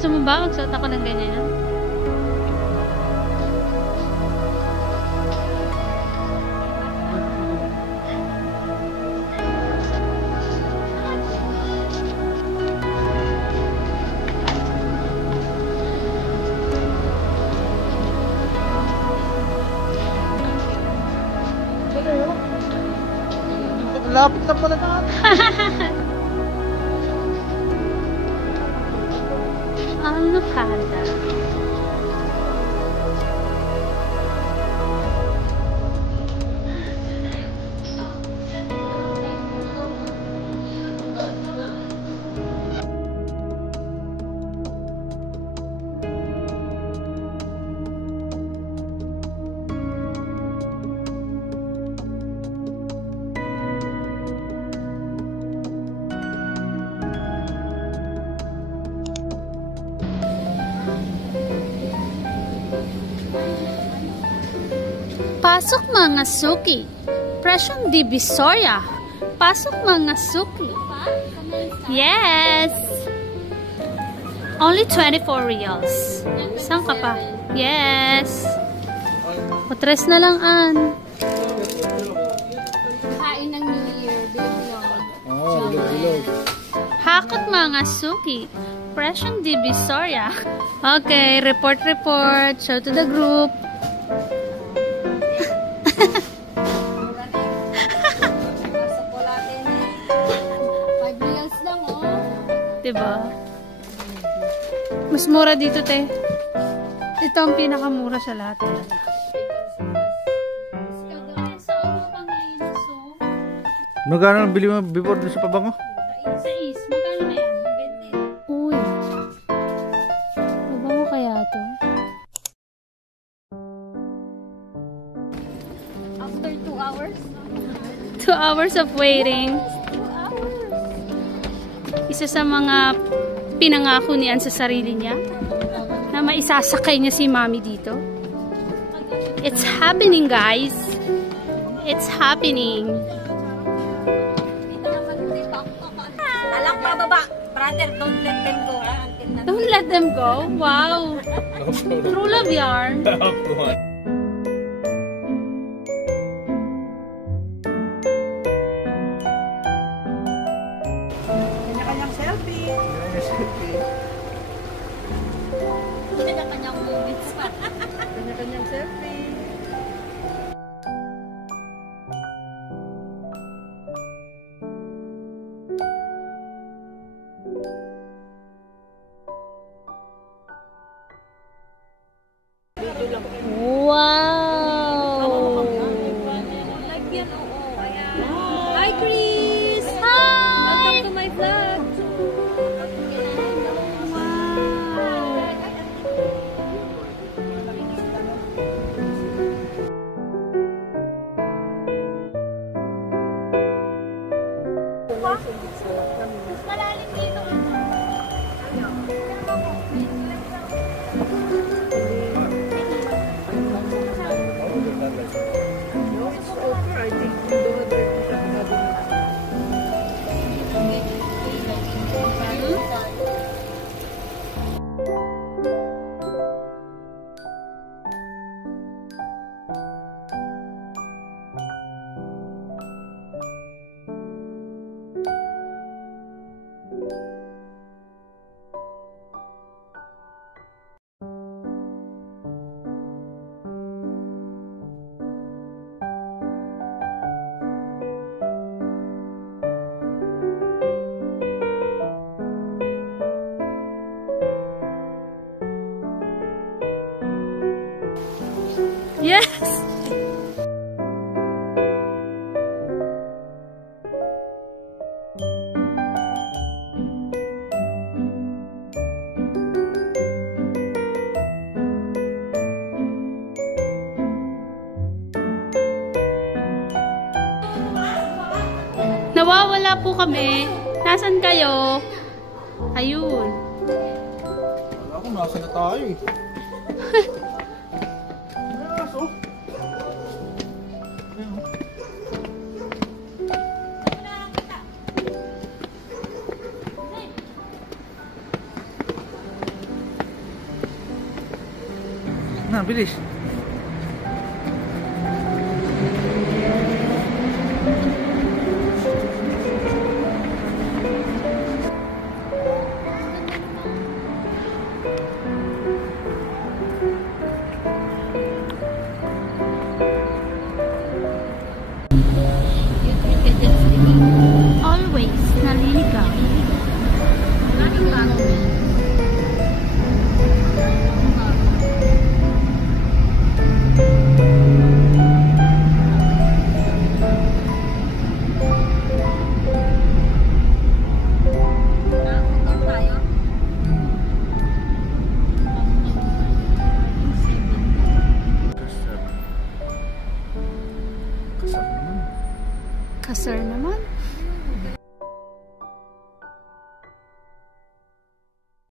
Gusto mo ba magsuot ako ng ganyan? Lapit na pala na. Ano kada? Pasok mga suki. Presyong Divisoria. Pasok mga suki. Yes! Only 24 reals. Saan ka pa? Yes! Patres na lang, An. Kain ng New Year. Bilog-bilog. Oh, bilog-bilog. Hakot mga suki. Presyong Divisoria. Okay, report. Show to the group. Diba? Mas mura dito, te. Ito ang pinakamura sa lahat talaga. Magkano ang bili mo before doon sa pabango? Sa is, magkano na yan? 20. Uy. Mabango kaya to? After 2 hours? 2 hours of waiting. Isa sa mga pinangako niyan sa sarili niya na maisasakay niya si Mami dito. It's happening, guys. It's happening. Alak pababa. Brother, don't let them go. Don't let them go. Wow. True love yarn. Kanya-kanyang moments pa. Kanya-kanyang selfie. Wow. Hi, Chris! Hi. Welcome to my vlog. Mas malalim dito. Yes! Nawawala po kami. Nasaan kayo? Ayun. Ako, nasa na tayo eh. bilis. Always naliligaw. Kasar naman. Kasar naman.